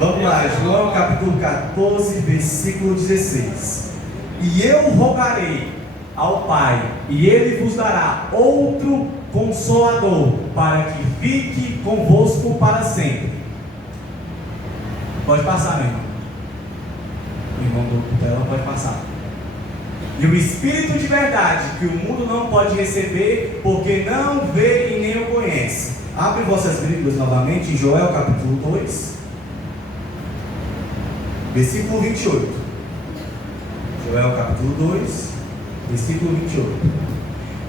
Vamos lá, João capítulo 14, versículo 16. E eu rogarei ao Pai, e Ele vos dará outro Consolador, para que fique convosco para sempre. Pode passar, meu irmão. O irmão do tela pode passar. E o Espírito de verdade, que o mundo não pode receber, porque não vê e nem o conhece. Abre vossas Bíblias novamente em Joel capítulo 2, versículo 28. Joel capítulo 2, versículo 28.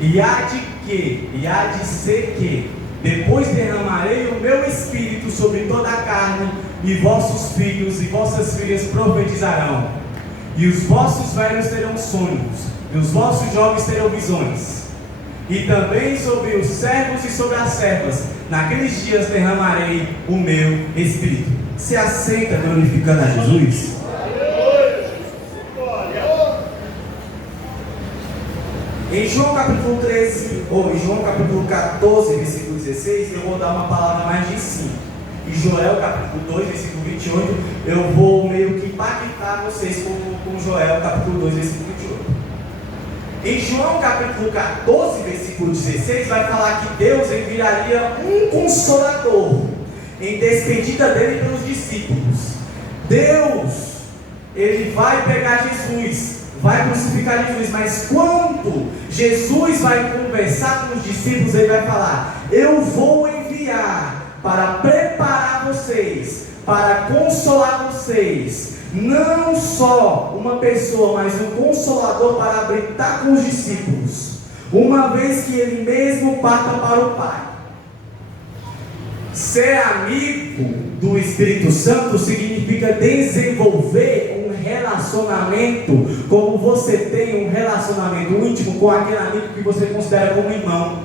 E há de ser que, depois derramarei o meu Espírito sobre toda a carne, e vossos filhos e vossas filhas profetizarão, e os vossos velhos terão sonhos, e os vossos jovens terão visões, e também sobre os servos e sobre as servas, naqueles dias derramarei o meu Espírito. Se assenta glorificando a Jesus. Em João capítulo 13, ou em João capítulo 14, versículo 16, eu vou dar uma palavra mais de ensino. Em Joel capítulo 2, versículo 28, eu vou meio que impactar vocês com Joel capítulo 2, versículo 28. Em João capítulo 14, versículo 16, vai falar que Deus enviaria um Consolador em despedida dele pelos discípulos. Deus, ele vai pegar Jesus, vai crucificar Jesus, mas quando Jesus vai conversar com os discípulos, ele vai falar: eu vou enviar para preparar vocês, para consolar vocês, não só uma pessoa, mas um Consolador para habitar com os discípulos, uma vez que ele mesmo parta para o Pai. Ser amigo do Espírito Santo significa desenvolver um relacionamento, como você tem um relacionamento íntimo com aquele amigo que você considera como irmão.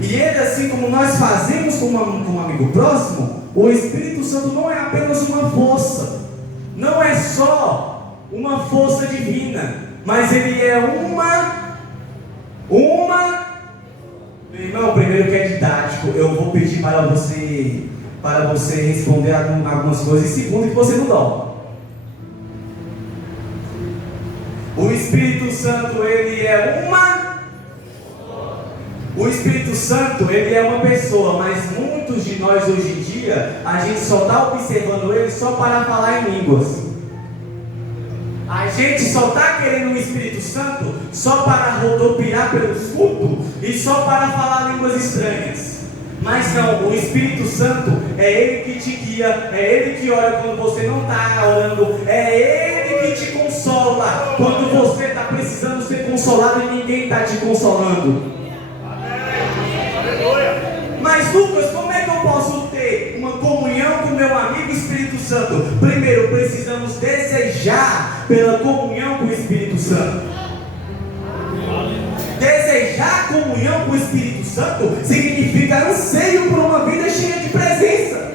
E ele, assim como nós fazemos com um amigo próximo, o Espírito Santo não é apenas uma força, não é só uma força divina, mas ele é meu irmão, primeiro que é didático, eu vou pedir para você responder algumas coisas, e segundo que você não dorme. O Espírito Santo, ele é O Espírito Santo, ele é uma pessoa, mas muitos de nós hoje em dia, a gente só está observando ele só para falar em línguas. A gente só está querendo o Espírito Santo só para rodopiar pelos cultos e só para falar línguas estranhas. Mas não, o Espírito Santo é ele que te guia, é ele que ora quando você não está orando, é ele que te consola quando você está precisando ser consolado e ninguém está te consolando. Mas Lucas, como é que eu posso ter uma comunhão com meu amigo Espírito Santo? Primeiro, precisamos desejar pela comunhão com o Espírito Santo. Desejar comunhão com o Espírito Santo significa anseio por uma vida cheia de presença.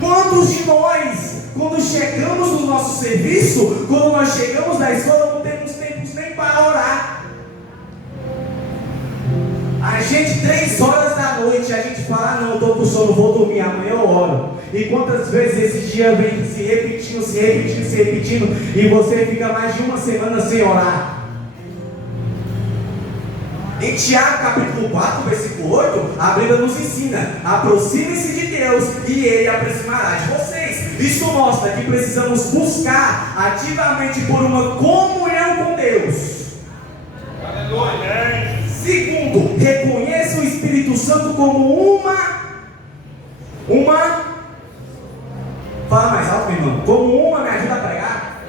Quantos de nós, quando chegamos no nosso serviço, quando nós chegamos da escola, não temos tempos nem para orar? A gente, 3 horas da noite, a gente fala: não, estou com sono, vou dormir, amanhã eu oro. E quantas vezes esse dia vem se repetindo, e você fica mais de uma semana sem orar? Em Tiago capítulo 4, versículo 8, a Bíblia nos ensina: aproxime-se de Deus e Ele aproximará de vocês. Isso mostra que precisamos buscar ativamente por uma comunhão com Deus. Aleluia. Segundo, reconheça o Espírito Santo como fala mais alto, meu irmão. Como me ajuda a pregar.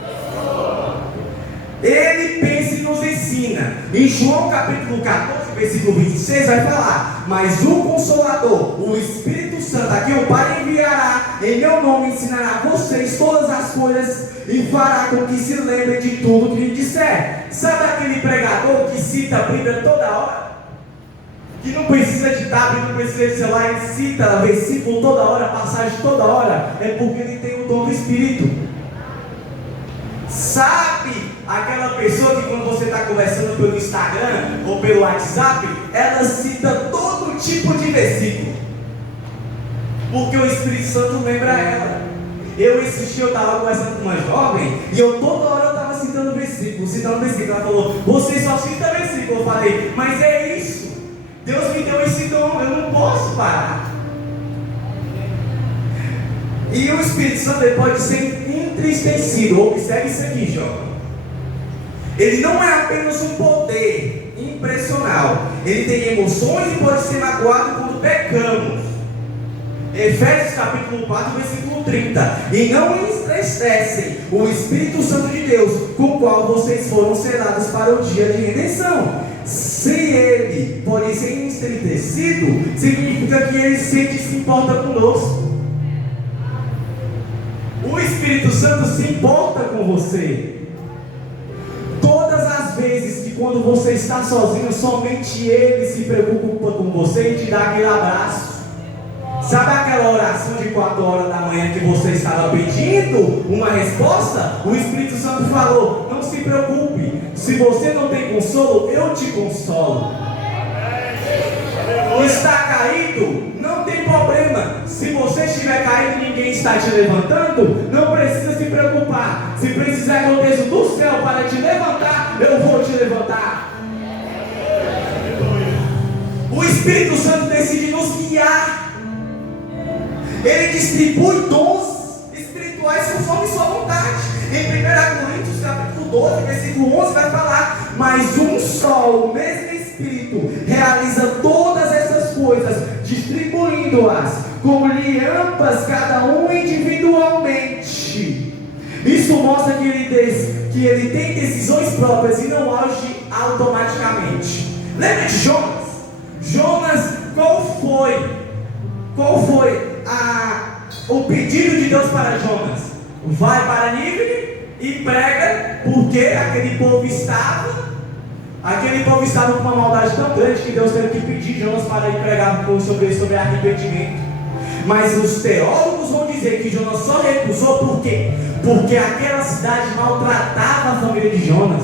Ele pensa e nos ensina. Em João capítulo 14, versículo 26, vai falar: mas o Consolador, o Espírito Santo, a quem o Pai enviará em meu nome, ensinará a vocês todas as coisas e fará com que se lembrem de tudo que lhe disser. Sabe aquele pregador que cita a Bíblia toda hora? Que não precisa de tablet, não precisa de celular, ele cita versículo toda hora, passagem toda hora? É porque ele tem o dom do Espírito. Sabe aquela pessoa que quando você está conversando pelo Instagram ou pelo WhatsApp, ela cita todo tipo de porque o Espírito Santo lembra ela. Esses dias eu estava conversando com uma jovem e eu toda hora estava citando versículo. Ela falou, você só cita versículo. Eu falei, mas é isso. Deus me deu esse dom, eu não posso parar. E o Espírito Santo ele pode ser entristecido. Observe isso aqui, jovem. Ele não é apenas um poder impressional. Ele tem emoções e pode ser magoado quando pecamos. Efésios capítulo 4, versículo 30. E não entristecem o Espírito Santo de Deus, com o qual vocês foram selados para o dia de redenção. Se ele pode ser entristecido, significa que ele sente e se importa conosco. O Espírito Santo se importa com você. Todas as vezes que quando você está sozinho, somente ele se preocupa com você e te dá aquele abraço. Sabe aquela oração de 4 horas da manhã que você estava pedindo uma resposta? O Espírito Santo falou, não se preocupe, se você não tem consolo, eu te consolo. Está caído? Não tem problema. Se você estiver caído e ninguém está te levantando, não precisa se preocupar. Se precisar que eu desça do céu para te levantar, eu vou te levantar. O Espírito Santo decide nos guiar. Ele distribui dons espirituais conforme sua vontade. Em 1 Coríntios capítulo 12, versículo 11 vai falar, mas um só, o mesmo Espírito, realiza todas essas coisas, distribuindo-as como lâmpadas, cada um individualmente. Isso mostra que ele tem decisões próprias e não age automaticamente. Lembra de Jonas? Jonas, qual foi o pedido de Deus para Jonas? Vai para Nínive e prega, porque aquele povo estava com uma maldade tão grande que Deus teve que pedir Jonas para ir pregar sobre arrependimento. Mas os teólogos vão dizer que Jonas só recusou por quê? Porque aquela cidade maltratava a família de Jonas.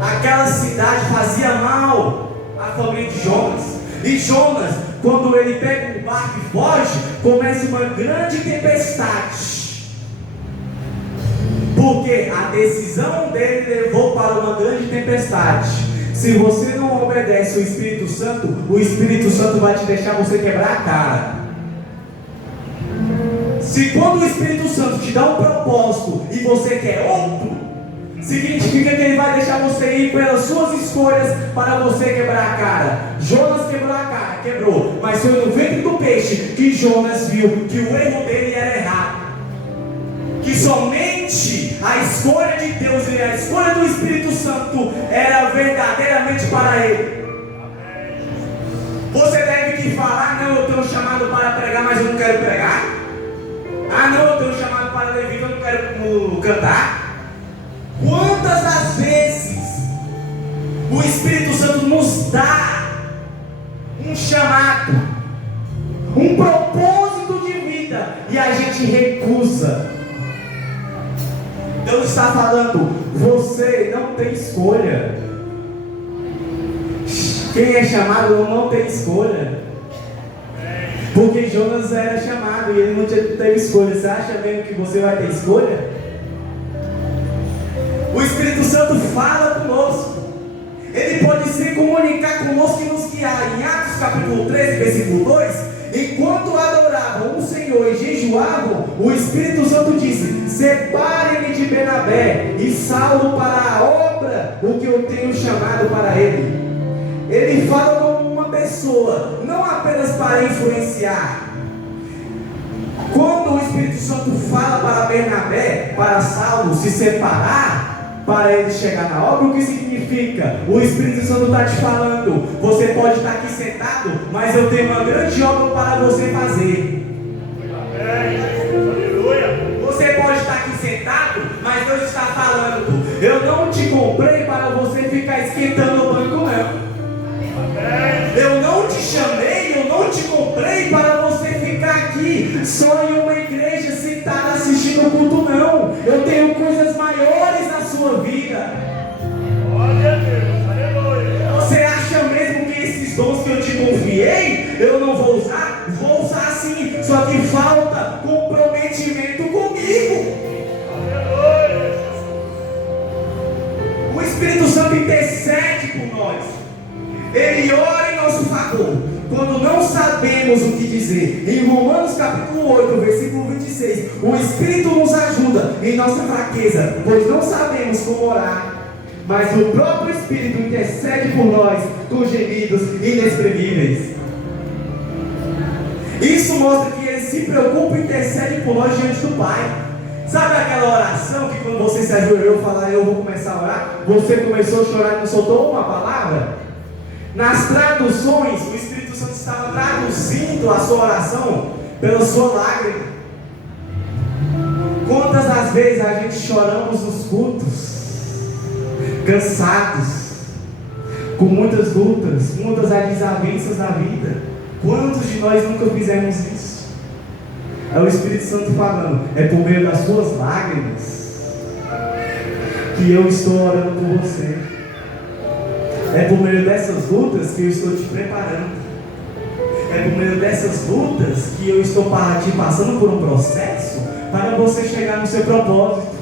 Aquela cidade fazia mal à família de Jonas. E Jonas, quando ele pega um barco e foge, começa uma grande tempestade. Porque a decisão dele levou para uma grande tempestade. Se você não obedece o Espírito Santo vai te deixar você quebrar a cara. Se quando o Espírito Santo te dá um propósito e você quer outro, significa que ele vai deixar você ir pelas suas escolhas para você quebrar a cara. Jonas quebrou a cara, quebrou, mas foi no ventre do peixe que Jonas viu que o erro dele era errado, que somente a escolha de Deus e a escolha do Espírito Santo era verdadeiramente para ele. Você deve que falar, não, eu tenho um chamado para pregar, mas eu não quero pregar. Ah, não, eu tenho um chamado para levita, eu não quero cantar. Quantas das vezes o Espírito Santo nos dá um chamado, um propósito de vida, e a gente recusa? Deus está falando, você não tem escolha. Quem é chamado não tem escolha. Porque Jonas era chamado e ele não teve escolha. Você acha mesmo que você vai ter escolha? O Espírito Santo fala conosco. Ele pode se comunicar conosco e nos guiar. Em Atos capítulo 13, versículo 2, enquanto adoravam o Senhor e jejuavam, o Espírito Santo disse: separem-me de Bernabé e Saulo para a obra, o que eu tenho chamado para ele. Ele fala como uma pessoa, não apenas para influenciar. Quando o Espírito Santo fala para Bernabé, para Saulo se separar, para ele chegar na obra, o que significa? O Espírito Santo está te falando, você pode estar aqui sentado, mas eu tenho uma grande obra para você fazer. Você pode estar aqui sentado, mas Deus está falando, eu não te comprei para você ficar esquentando o banco, não. Eu não te chamei, eu não te comprei para você ficar aqui só em uma igreja sentada assistindo o culto, não. Eu tenho coisas maiores na sua vida. Você acha mesmo que esses dons que eu te confiei, eu não vou usar? Vou usar sim, não sabemos o que dizer. Em Romanos capítulo 8, versículo 26, o Espírito nos ajuda em nossa fraqueza, pois não sabemos como orar, mas o próprio Espírito intercede por nós com gemidos inexprimíveis. Isso mostra que Ele se preocupa e intercede por nós diante do Pai. Sabe aquela oração que quando você se ajoelhou e falar, eu vou começar a orar, você começou a chorar e não soltou uma palavra? Nas traduções, o Espírito Santo estava traduzindo a sua oração pela sua lágrima. Quantas das vezes a gente choramos nos cultos, cansados, com muitas lutas, muitas desavenças da vida? Quantos de nós nunca fizemos isso? É o Espírito Santo falando, é por meio das suas lágrimas que eu estou orando por você. É por meio dessas lutas que eu estou te preparando. É por meio dessas lutas que eu estou te passando por um processo para você chegar no seu propósito.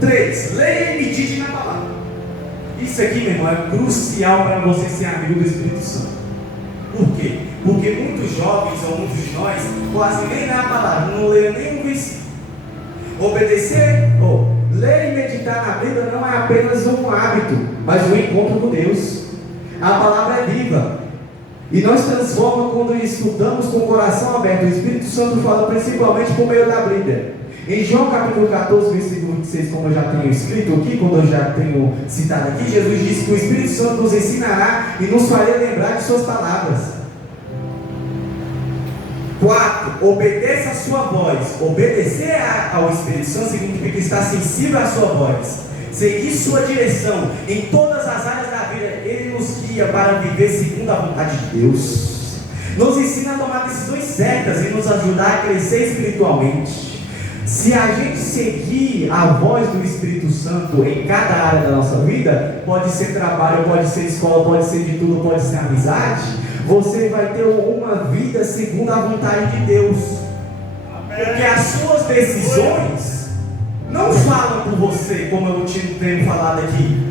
3. Leia e medite na palavra. Isso aqui, meu irmão, é crucial para você ser amigo do Espírito Santo. Por quê? Porque muitos jovens ou muitos de nós quase nem lêem a palavra, não leem nenhum versículo. Obedecer, ler e meditar na Bíblia não é apenas um hábito, mas um encontro com Deus. A palavra é viva e nos transforma quando estudamos com o coração aberto. O Espírito Santo fala principalmente por meio da Bíblia. Em João capítulo 14, versículo 26, como eu já tenho escrito aqui, quando eu já tenho citado aqui, Jesus disse que o Espírito Santo nos ensinará e nos fará lembrar de suas palavras. 4. Obedeça a sua voz. Obedecer ao Espírito Santo significa estar sensível à sua voz, seguir sua direção em todas as áreas da vida. Ele nos guia para viver segundo a vontade de Deus, nos ensina a tomar decisões certas e nos ajudar a crescer espiritualmente. Se a gente seguir a voz do Espírito Santo em cada área da nossa vida, pode ser trabalho, pode ser escola, pode ser de tudo, pode ser amizade, você vai ter uma vida segundo a vontade de Deus. Porque as suas decisões não falam por você, como eu tenho falado aqui,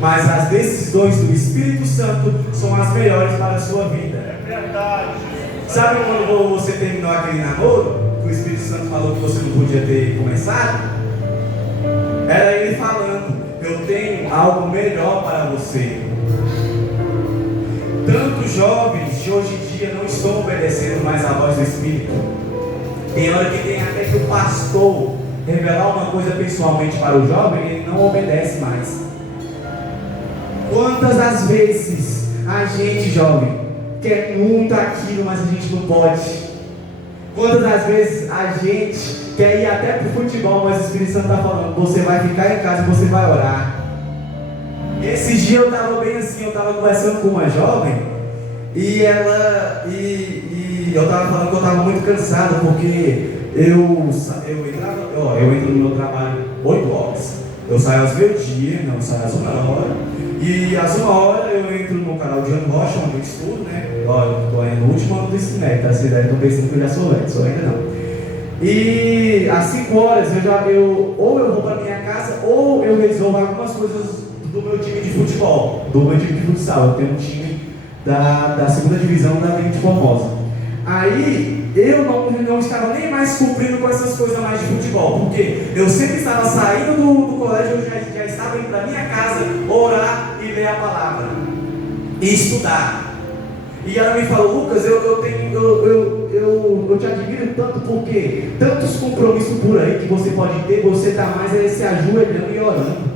mas as decisões do Espírito Santo são as melhores para a sua vida. É verdade. Sabe quando você terminou aquele namoro, que o Espírito Santo falou que você não podia ter começado? Era ele falando, eu tenho algo melhor para você. Tantos jovens de hoje em dia não estão obedecendo mais à voz do Espírito. Tem hora que tem até que o pastor revelar uma coisa pessoalmente para o jovem, ele não obedece mais. Quantas das vezes a gente, jovem, quer muito aquilo, mas a gente não pode? Quantas das vezes a gente quer ir até para o futebol, mas o Espírito Santo está falando, você vai ficar em casa e você vai orar. Esses dias eu estava bem assim, eu estava conversando com uma jovem e ela eu estava falando que eu estava muito cansado, porque eu entro no meu trabalho 8 horas, eu saio às meio-dia, não, saio às 1 hora, e às 1 hora eu entro no canal de Jano Rocha, onde eu estudo, né? Olha, eu estou no último ano do ensino médio, tá? Vocês devem estar pensando que eu já sou velho, sou ainda não. E às 5 horas ou eu vou para minha casa, ou eu resolvo algumas coisas do meu time de futebol, do meu time de futsal. Eu tenho um time da segunda divisão da Liga de Formosa. Aí eu não estava nem mais cumprindo com essas coisas mais de futebol, porque eu sempre estava saindo do colégio, eu já estava indo para minha casa orar e ler a palavra e estudar. E ela me falou, Lucas, eu te admiro tanto, porque tantos compromissos por aí que você pode ter, você está mais se ajoelhando e orando.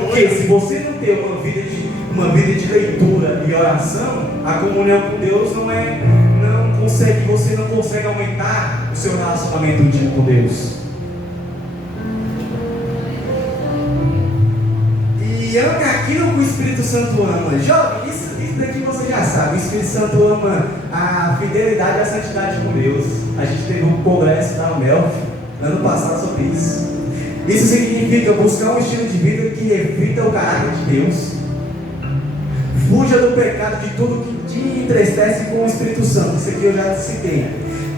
Porque se você não tem uma vida de leitura e oração, a comunhão com Deus você não consegue aumentar o seu relacionamento íntimo com Deus. E ame aquilo que o Espírito Santo ama. Jovem, isso daqui você já sabe. O Espírito Santo ama a fidelidade e a santidade com Deus. A gente teve um congresso da UMELF ano passado sobre isso. Isso significa buscar um estilo de vida que reflita o caráter de Deus. Fuja do pecado, de tudo que te entristece com o Espírito Santo. Isso aqui eu já citei.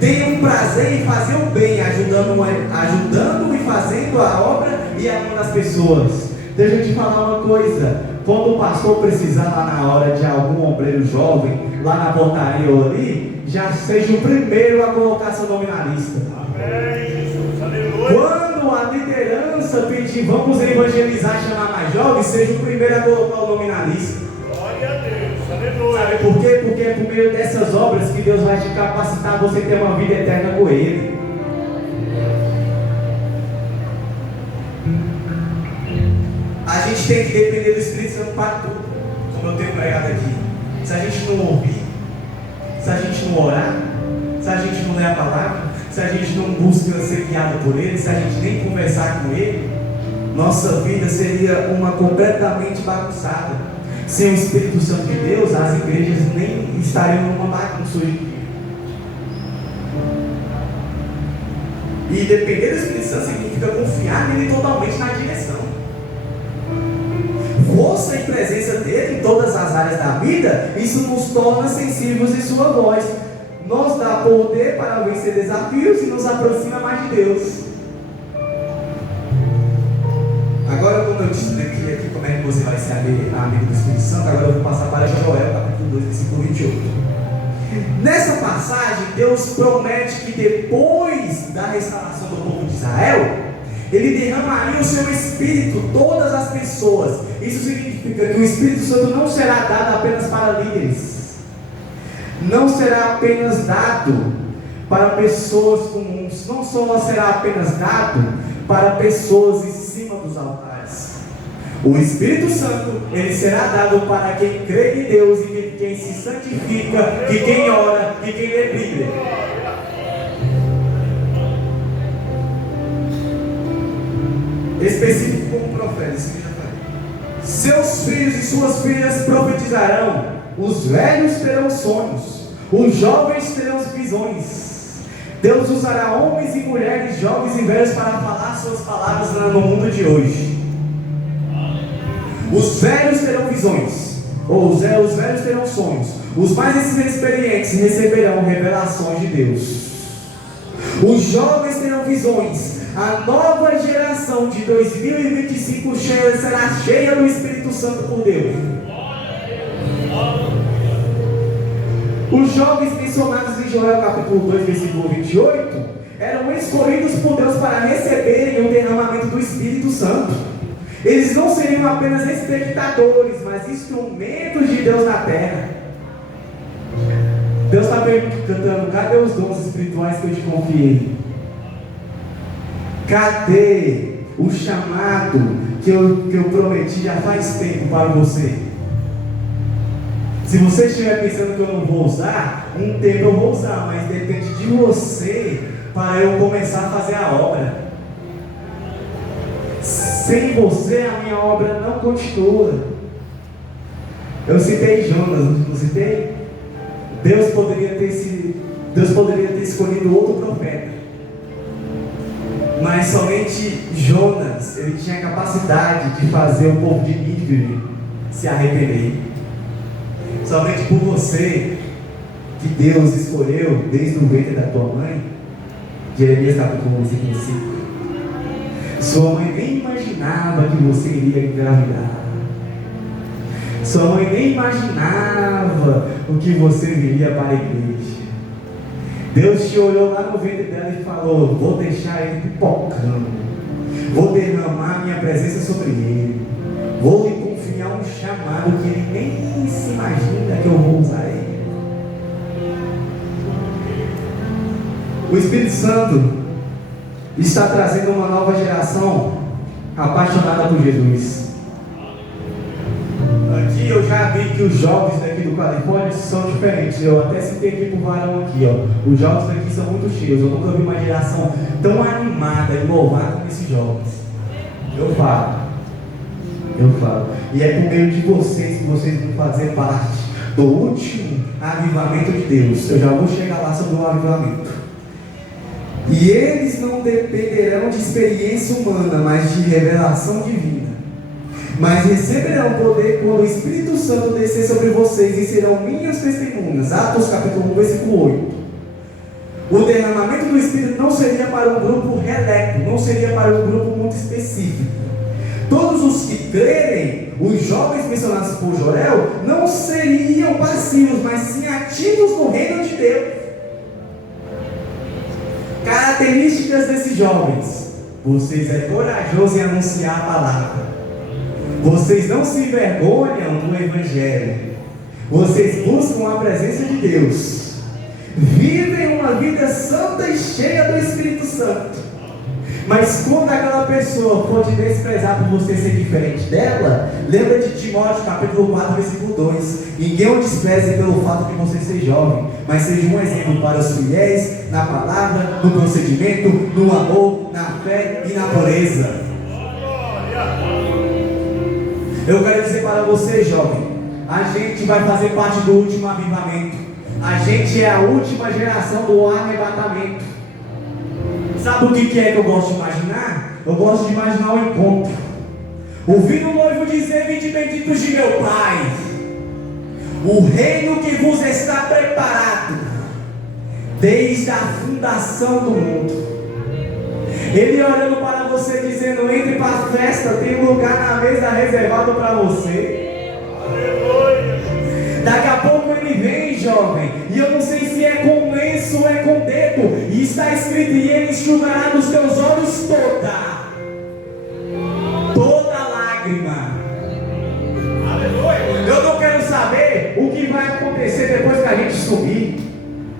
Tenha um prazer em fazer o bem, ajudando e fazendo a obra e amando as pessoas. Deixa eu te falar uma coisa. quando o pastor precisar lá na hora de algum obreiro jovem, lá na portaria ou ali, já seja o primeiro a colocar seu nome na lista. Amém, Jesus, aleluia. Quando a liderança pedir, vamos evangelizar, chamar mais jovens, seja o primeiro a colocar o nome na lista. Glória a Deus, aleluia. Sabe por quê? Porque é por meio dessas obras que Deus vai te capacitar a você ter uma vida eterna com Ele. A gente tem que depender do Espírito Santo para tudo, como eu tenho pregado aqui. Se a gente não ouvir, se a gente não orar, se a gente não ler a palavra, se a gente não busca ser guiado por Ele, se a gente nem conversar com Ele, nossa vida seria uma completamente bagunçada. Sem o Espírito Santo de Deus, as igrejas nem estariam numa bagunça hoje em dia. E depender do Espírito Santo significa confiar nele totalmente na direção. Força e presença dele em todas as áreas da vida, isso nos torna sensíveis em sua voz, nos dá poder para vencer desafios e nos aproxima mais de Deus. Agora, quando eu te expliquei aqui como é que você vai ser amigo do Espírito Santo, agora eu vou passar para Joel, capítulo 2, versículo 28. Nessa passagem, Deus promete que depois da restauração do povo de Israel, Ele derramaria o seu Espírito em todas as pessoas. Isso significa que o Espírito Santo não será dado apenas para líderes, não será apenas dado para pessoas comuns, não só será apenas dado para pessoas em cima dos altares. O Espírito Santo, ele será dado para quem crê em Deus e quem se santifica, e quem ora e quem lê Bíblia. Específico como profeta, isso que eu já falei. Seus filhos e suas filhas profetizarão, os velhos terão sonhos, os jovens terão visões. Deus usará homens e mulheres, jovens e velhos para falar suas palavras no mundo de hoje. Os velhos terão visões, ou os velhos terão sonhos. Os mais experientes receberão revelações de Deus. Os jovens terão visões. A nova geração de 2025 será cheia do Espírito Santo por Deus. Os jovens mencionados em Joel capítulo 2, versículo 28, eram escolhidos por Deus para receberem o derramamento do Espírito Santo. Eles não seriam apenas espectadores, mas instrumentos de Deus na terra. Deus está perguntando: cadê os dons espirituais que eu te confiei? Cadê o chamado que eu prometi já faz tempo para você? Se você estiver pensando que eu não vou usar, um tempo eu vou usar, mas depende de você para eu começar a fazer a obra. Sem você a minha obra não continua. Eu citei Jonas, não citei? Deus poderia ter escolhido outro profeta, mas somente Jonas, ele tinha a capacidade de fazer o povo de Nínive se arrepender. Somente por você que Deus escolheu desde o ventre da tua mãe. Jeremias capítulo 1, versículo 5. Sua mãe nem imaginava que você iria engravidar. Sua mãe nem imaginava o que você viria para a igreja. Deus te olhou lá no ventre dela e falou: vou deixar ele pipocando, vou derramar minha presença sobre ele, vou lhe confiar um chamado que ele nem se imagina que eu vou usar ele. O Espírito Santo está trazendo uma nova geração apaixonada por Jesus. Aqui eu já vi que os jovens daqui do Califórnia são diferentes. Eu até citei aqui pro varão aqui, ó. Os jovens daqui são muito cheios. Eu nunca vi uma geração tão animada e louvada como esses jovens. Eu falo. E é por meio de vocês que vocês vão fazer parte do último avivamento de Deus. Eu já vou chegar lá sobre o avivamento. E eles não dependerão de experiência humana, mas de revelação divina. Mas receberão poder quando o Espírito Santo descer sobre vocês e serão minhas testemunhas. Atos capítulo 1, versículo 8. O derramamento do Espírito não seria para um grupo relecto, não seria para um grupo muito específico. Todos os que crerem, os jovens mencionados por Joel, não seriam passivos, mas sim ativos no reino de Deus. Características desses jovens: vocês é corajosos em anunciar a palavra, vocês não se envergonham do Evangelho, vocês buscam a presença de Deus, vivem uma vida santa e cheia do Espírito Santo. Mas quando aquela pessoa for te desprezar por você ser diferente dela, lembra de Timóteo, capítulo 4, versículo 2. Ninguém o despreze pelo fato de você ser jovem, mas seja um exemplo para os fiéis na palavra, no procedimento, no amor, na fé e na pureza. Eu quero dizer para você, jovem, a gente vai fazer parte do último avivamento. A gente é a última geração do arrebatamento. Sabe o que é que eu gosto de imaginar? Eu gosto de imaginar o encontro. Ouvindo o noivo dizer: vinde benditos de meu Pai, o reino que vos está preparado desde a fundação do mundo. Ele olhando para você dizendo: entre para a festa, tem um lugar na mesa reservado para você. Daqui a pouco ele vem, jovem, e eu não sei se é com lenço ou é com dedo, e está escrito: e ele enxugará dos teus olhos toda lágrima. Eu não quero saber o que vai acontecer depois que a gente subir.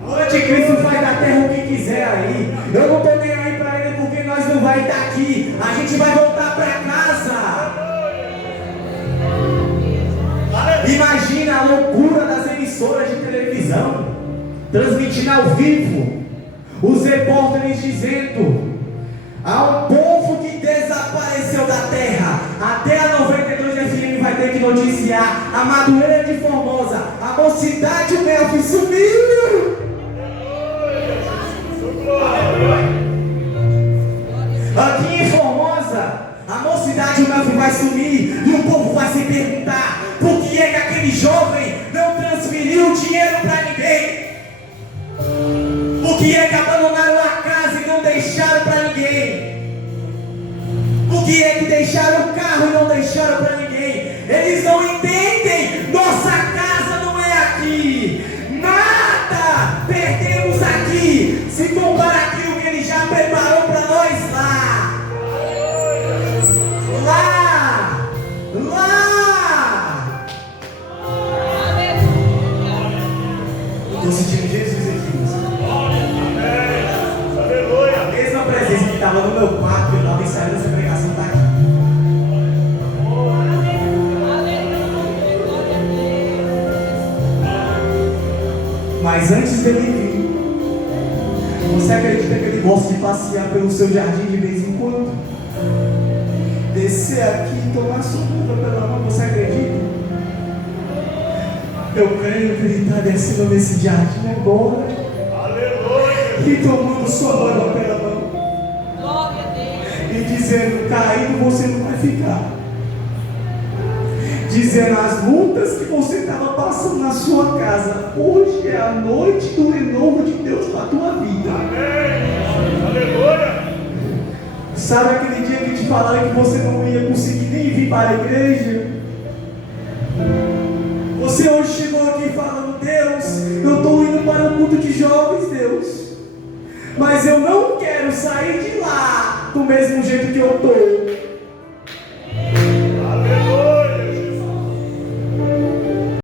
O anticristo faz da terra o que quiser aí. Eu não estou nem aí para ele, porque nós não vai estar aqui. A gente vai voltar para casa. Imagina a loucura das emissoras de televisão transmitindo ao vivo, os repórteres dizendo: há um povo que desapareceu da terra. Até a 92 FM vai ter que noticiar: a Madureira de Formosa, a Mocidade, o Melfi sumiu. Aqui em Formosa, a Mocidade, o Melfi vai sumir, e o povo vai se perguntar: por que é que aquele jovem não transferiu dinheiro para ninguém? Por que é que abandonaram a casa e não deixaram para ninguém? Por que é que deixaram o carro e não deixaram para ninguém? Eles não entendem. Nossa casa não é aqui. Nada perdemos aqui se comparar aquilo que ele já preparou para nós lá. Lá. Estou sentindo Jesus aqui. A mesma presença que estava no meu quarto, que eu estava ensaiando essa pregação, está aqui. Mas antes dele vir, você acredita que ele gosta de passear pelo seu jardim de vez em quando? Descer aqui e tomar sombra pela mão, você acredita? Eu creio que ele está descendo nesse jardim agora. Aleluia! E tomando sua mão pela mão. Glória a Deus. E dizendo: caído você não vai ficar. Dizendo: as lutas que você estava passando na sua casa, hoje é a noite do renovo de Deus para a tua vida. Amém! Aleluia! Sabe aquele dia que te falaram que você não ia conseguir nem vir para a igreja? Você hoje chegou aqui falando: Deus, eu estou indo para o culto de jovens, Deus, mas eu não quero sair de lá do mesmo jeito que eu estou.